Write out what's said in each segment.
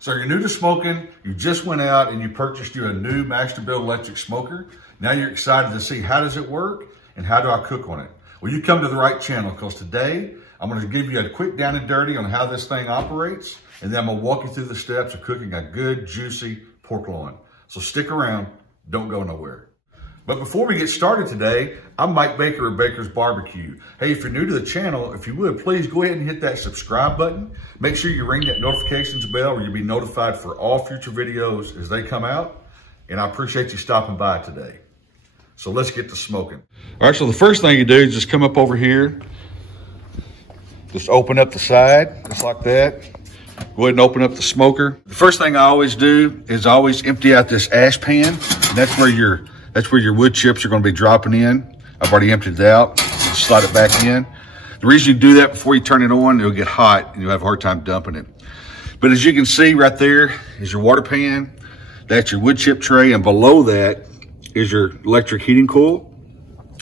So you're new to smoking, you just went out and you purchased you a new Masterbuilt Electric Smoker. Now you're excited to see how does it work and how do I cook on it. Well, you come to the right channel because today I'm going to give you a quick down and dirty on how this thing operates, and then I'm going to walk you through the steps of cooking a good, juicy pork loin. So stick around, don't go nowhere. But before we get started today, I'm Mike Baker of Baker's Barbecue. Hey, if you're new to the channel, if you would, please go ahead and hit that subscribe button. Make sure you ring that notifications bell or you'll be notified for all future videos as they come out. And I appreciate you stopping by today. So let's get to smoking. All right, so the first thing you do is just come up over here. Just open up the side, just like that. Go ahead and open up the smoker. The first thing I always do is I always empty out this ash pan. And that's where your wood chips are going to be dropping in. I've already emptied it out. Just slide it back in. The reason you do that before you turn it on, it'll get hot and you'll have a hard time dumping it. But as you can see right there is your water pan. That's your wood chip tray, and below that is your electric heating coil.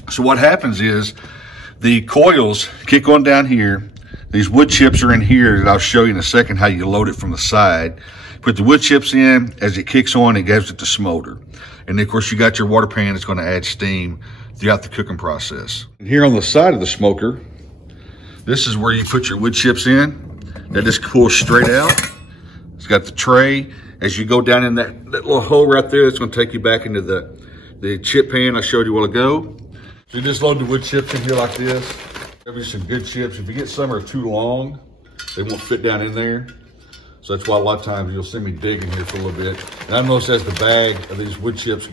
So what happens is the coils kick on down here. These wood chips are in here that I'll show you in a second how you load it from the side. Put the wood chips in. As it kicks on, it gives it to smolder. And then, of course, you got your water pan that's going to add steam throughout the cooking process. And here on the side of the smoker, this is where you put your wood chips in. That just cools straight out. It's got the tray. As you go down in that little hole right there, it's going to take you back into the chip pan I showed you a while ago. So you just load the wood chips in here like this. There'll be some good chips. If you get some that are too long, they won't fit down in there. So that's why a lot of times you'll see me digging here for a little bit. And I noticed as the bag of these wood chips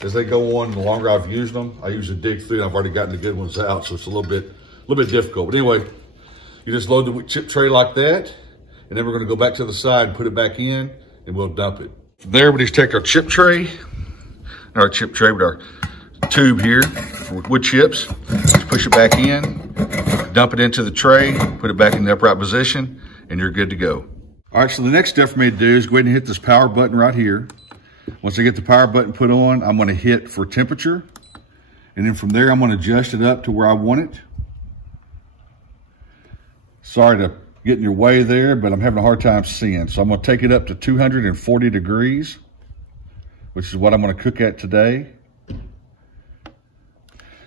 as they go on, the longer I've used them, I usually dig through and I've already gotten the good ones out. So it's a little bit difficult. But anyway, you just load the chip tray like that. And then we're going to go back to the side and put it back in and we'll dump it. From there, we just take our chip tray, not our chip tray, but our tube here for wood chips. Just push it back in, dump it into the tray, put it back in the upright position, and you're good to go. All right, so the next step for me to do is go ahead and hit this power button right here. Once I get the power button put on, I'm going to hit for temperature. And then from there, I'm going to adjust it up to where I want it. Sorry to get in your way there, but I'm having a hard time seeing. So I'm going to take it up to 240 degrees, which is what I'm going to cook at today.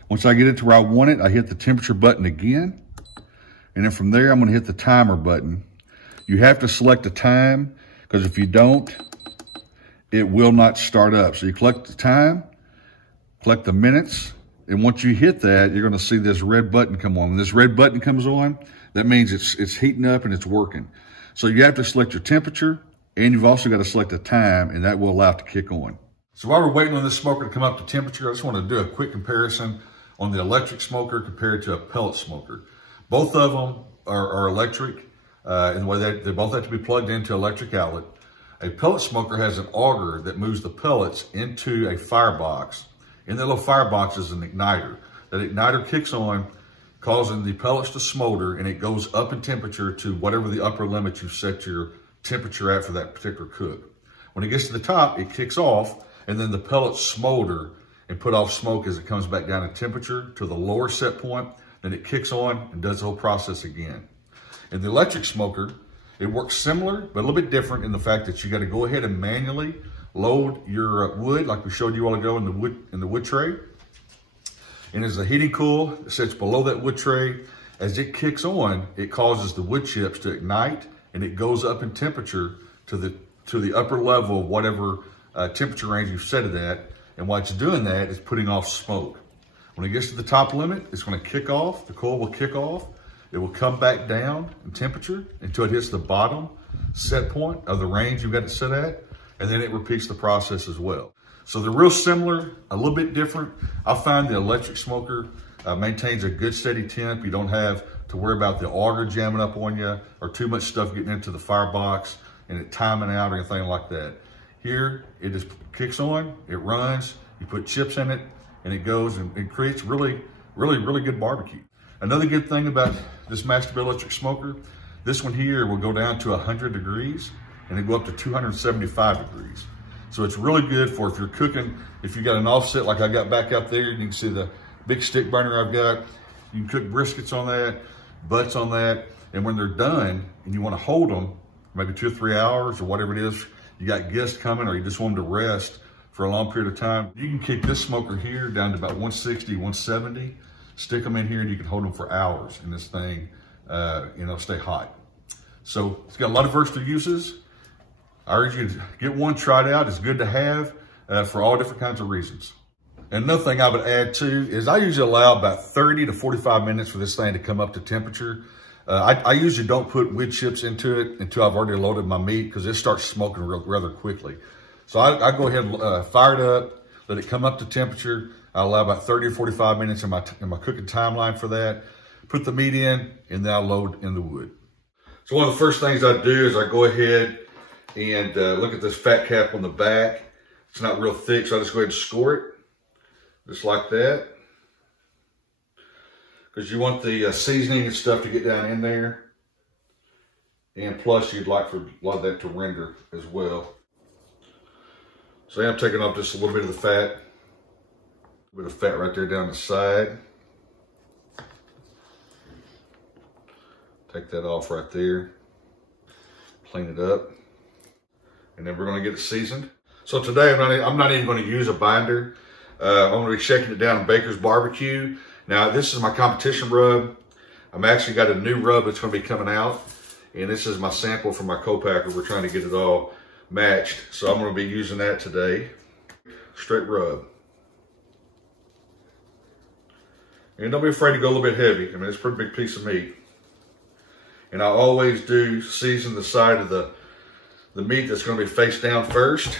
Once I get it to where I want it, I hit the temperature button again. And then from there, I'm going to hit the timer button. You have to select a time, because if you don't, it will not start up. So you collect the time, collect the minutes, and once you hit that, you're going to see this red button come on. When this red button comes on, that means it's heating up and it's working. So you have to select your temperature, and you've also got to select a time, and that will allow it to kick on. So while we're waiting on this smoker to come up to temperature, I just want to do a quick comparison on the electric smoker compared to a pellet smoker. Both of them are electric. In the way they both have to be plugged into electric outlet. A pellet smoker has an auger that moves the pellets into a firebox. In that little firebox is an igniter. That igniter kicks on, causing the pellets to smolder, and it goes up in temperature to whatever the upper limit you set your temperature at for that particular cook. When it gets to the top, it kicks off, and then the pellets smolder and put off smoke as it comes back down in temperature to the lower set point. Then it kicks on and does the whole process again. In the electric smoker, it works similar, but a little bit different in the fact that you got to go ahead and manually load your wood, like we showed you a while ago in the wood tray. And as the heating coil sits below that wood tray, as it kicks on, it causes the wood chips to ignite, and it goes up in temperature to the upper level of whatever temperature range you've set it at. And while it's doing that, it's putting off smoke. When it gets to the top limit, it's going to kick off. The coil will kick off. It will come back down in temperature until it hits the bottom set point of the range you've got it set at, and then it repeats the process as well. So they're real similar, a little bit different. I find the electric smoker maintains a good steady temp. You don't have to worry about the auger jamming up on you or too much stuff getting into the firebox and it timing out or anything like that. Here, it just kicks on, it runs, you put chips in it, and it goes and it creates really good barbecue. Another good thing about this Masterbuilt Electric Smoker, this one here will go down to 100 degrees and it go up to 275 degrees. So it's really good for if you're cooking, if you got an offset like I got back up there, you can see the big stick burner I've got. You can cook briskets on that, butts on that, and when they're done and you want to hold them maybe 2 or 3 hours or whatever it is. You got guests coming or you just want them to rest for a long period of time. You can keep this smoker here down to about 160, 170. Stick them in here and you can hold them for hours and this thing, stay hot. So it's got a lot of versatile uses. I urge you to get one, try it out. It's good to have for all different kinds of reasons. And another thing I would add too is I usually allow about 30 to 45 minutes for this thing to come up to temperature. I usually don't put wood chips into it until I've already loaded my meat because it starts smoking rather quickly. So I go ahead and fire it up, let it come up to temperature. I allow about 30 or 45 minutes in my cooking timeline for that. Put the meat in, and then I load in the wood. So one of the first things I do is I go ahead and look at this fat cap on the back. It's not real thick, so I just go ahead and score it, just like that. Because you want the seasoning and stuff to get down in there. And plus you'd like for a lot of that to render as well. So I'm taking off just a little bit of the fat. A bit of fat right there down the side. Take that off right there. Clean it up. And then we're gonna get it seasoned. So today I'm not even gonna use a binder. I'm gonna be shaking it down in Baker's Barbecue. Now this is my competition rub. I'm actually got a new rub that's gonna be coming out. And this is my sample from my co-packer. We're trying to get it all matched. So I'm gonna be using that today. Straight rub. And don't be afraid to go a little bit heavy. I mean, it's a pretty big piece of meat. And I always do season the side of the meat that's gonna be face down first.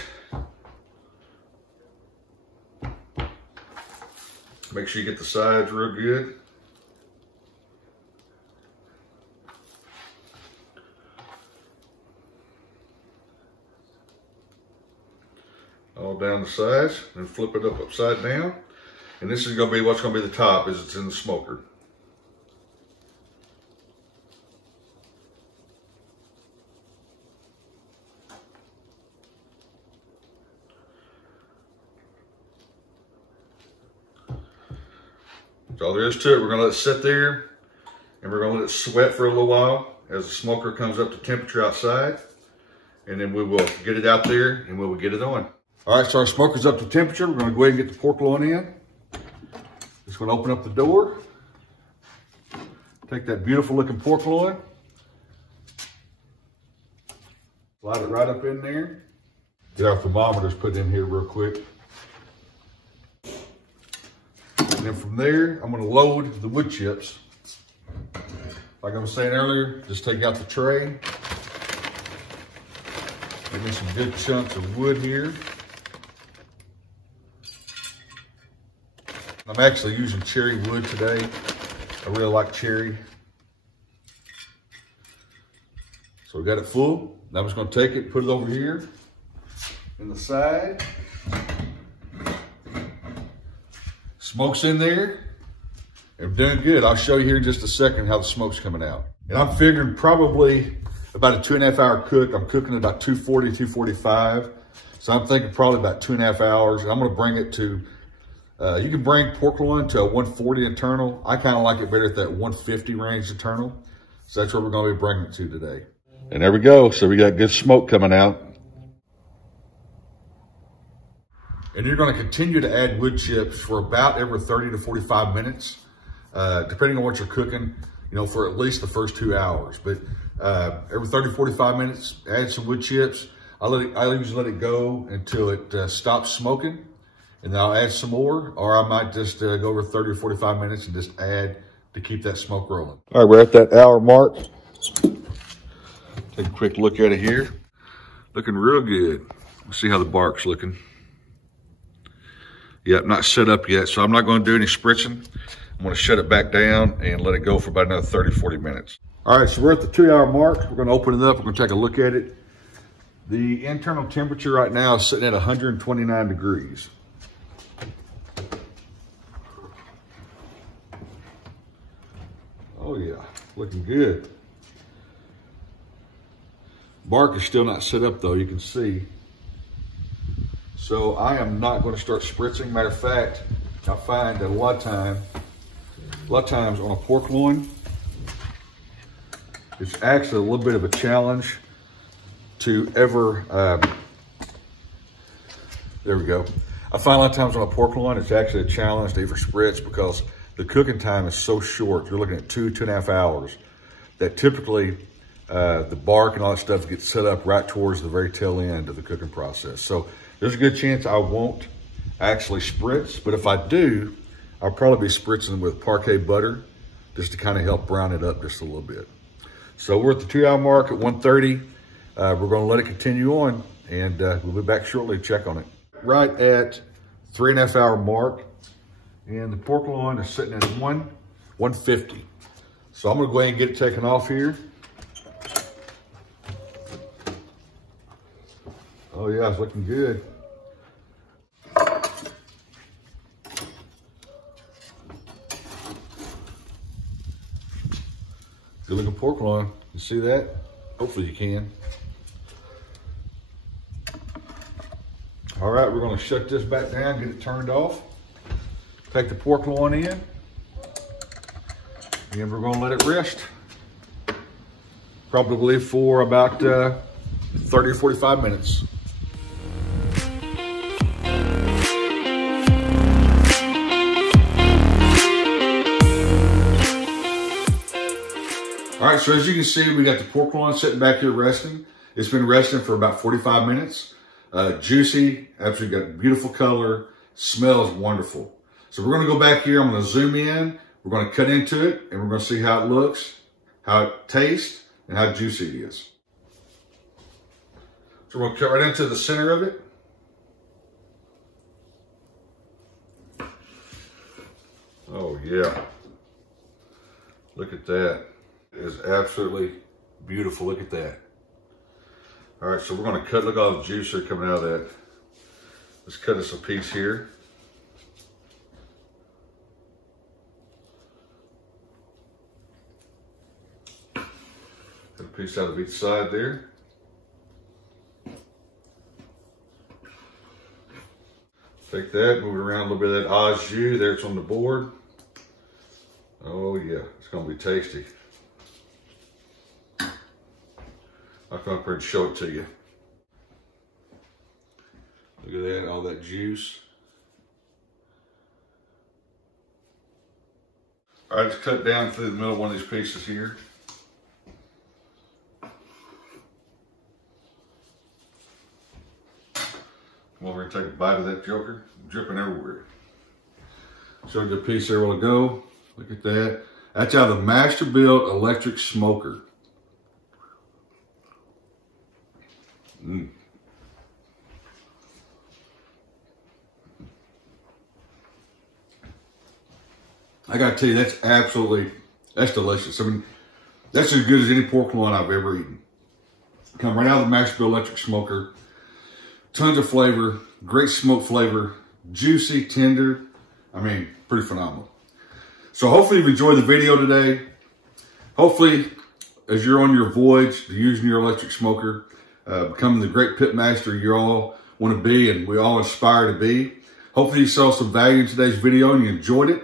Make sure you get the sides real good. All down the sides, and flip it up upside down. And this is gonna be what's gonna be the top as it's in the smoker. That's all there is to it. We're gonna let it sit there and we're gonna let it sweat for a little while as the smoker comes up to temperature outside. And then we will get it out there and we will get it on. All right, so our smoker's up to temperature. We're gonna go ahead and get the pork loin in. Just gonna open up the door. Take that beautiful looking pork loin. Slide it right up in there. Get our thermometers put in here real quick. And then from there, I'm gonna load the wood chips. Like I was saying earlier, just take out the tray. Give me some good chunks of wood here. I'm actually using cherry wood today. I really like cherry. So we got it full. Now I'm just gonna take it, put it over here in the side. Smoke's in there. And we're doing good. I'll show you here in just a second how the smoke's coming out. And I'm figuring probably about a 2.5 hour cook. I'm cooking at about 240, 245. So I'm thinking probably about 2.5 hours. And I'm gonna bring it to, you can bring pork loin to a 140 internal. I kind of like it better at that 150 range internal. So that's what we're gonna be bringing it to today. And there we go. So we got good smoke coming out. And you're gonna continue to add wood chips for about every 30 to 45 minutes, depending on what you're cooking, for at least the first 2 hours. But every 30 to 45 minutes, add some wood chips. I usually let it go until it stops smoking, and then I'll add some more, or I might just go over 30 or 45 minutes and just add to keep that smoke rolling. All right, we're at that hour mark. Take a quick look at it here. Looking real good. Let's see how the bark's looking. Yep, not set up yet, so I'm not gonna do any spritzing. I'm gonna shut it back down and let it go for about another 30, 40 minutes. All right, so we're at the 2 hour mark. We're gonna open it up, we're gonna take a look at it. The internal temperature right now is sitting at 129 degrees. Oh yeah, looking good. Bark is still not set up though, you can see. So I am not going to start spritzing. Matter of fact, I find that a lot of times on a pork loin, it's actually a little bit of a challenge to ever, there we go. I find a lot of times on a pork loin, it's actually a challenge to ever spritz because the cooking time is so short. You're looking at 2.5 hours that typically the bark and all that stuff gets set up right towards the very tail end of the cooking process. So there's a good chance I won't actually spritz, but if I do, I'll probably be spritzing with parquet butter just to kind of help brown it up just a little bit. So we're at the 2 hour mark at 1:30. We're gonna let it continue on and we'll be back shortly to check on it. Right at 3.5 hour mark, and the pork loin is sitting at 150. So I'm gonna go ahead and get it taken off here. Oh yeah, it's looking good. Good looking pork loin. You see that? Hopefully you can. All right, we're gonna shut this back down, get it turned off. Take the pork loin in, and we're gonna let it rest. Probably for about 30 or 45 minutes. All right, so as you can see, we got the pork loin sitting back here resting. It's been resting for about 45 minutes. Juicy, absolutely got beautiful color, smells wonderful. So we're gonna go back here, I'm gonna zoom in, we're gonna cut into it, and we're gonna see how it looks, how it tastes, and how juicy it is. So we're gonna cut right into the center of it. Oh yeah, look at that. It is absolutely beautiful, look at that. All right, so we're gonna cut, look at all the juice that are coming out of that. Let's cut us a piece here. Cut a piece out of each side there. Take that, move it around a little bit of that au jus there, it's on the board. Oh yeah, it's gonna be tasty. I'll come up here and show it to you. Look at that, all that juice. All right, let's cut down through the middle of one of these pieces here. Come over and take a bite of that joker, dripping everywhere. Show you the piece there will go. Look at that. That's out of the Masterbuilt Electric Smoker. I gotta tell you, that's delicious. I mean, that's as good as any pork loin I've ever eaten. Come right out of the Masterbuilt Electric Smoker. Tons of flavor, great smoke flavor, juicy, tender. I mean, pretty phenomenal. So hopefully you've enjoyed the video today. Hopefully, as you're on your voyage to using your electric smoker, becoming the great pit master you all want to be and we all aspire to be. Hopefully you saw some value in today's video and you enjoyed it.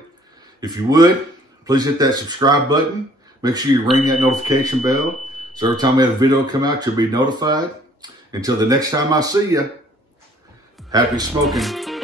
If you would, please hit that subscribe button. Make sure you ring that notification bell so every time we have a video come out, you'll be notified. Until the next time I see you, happy smoking.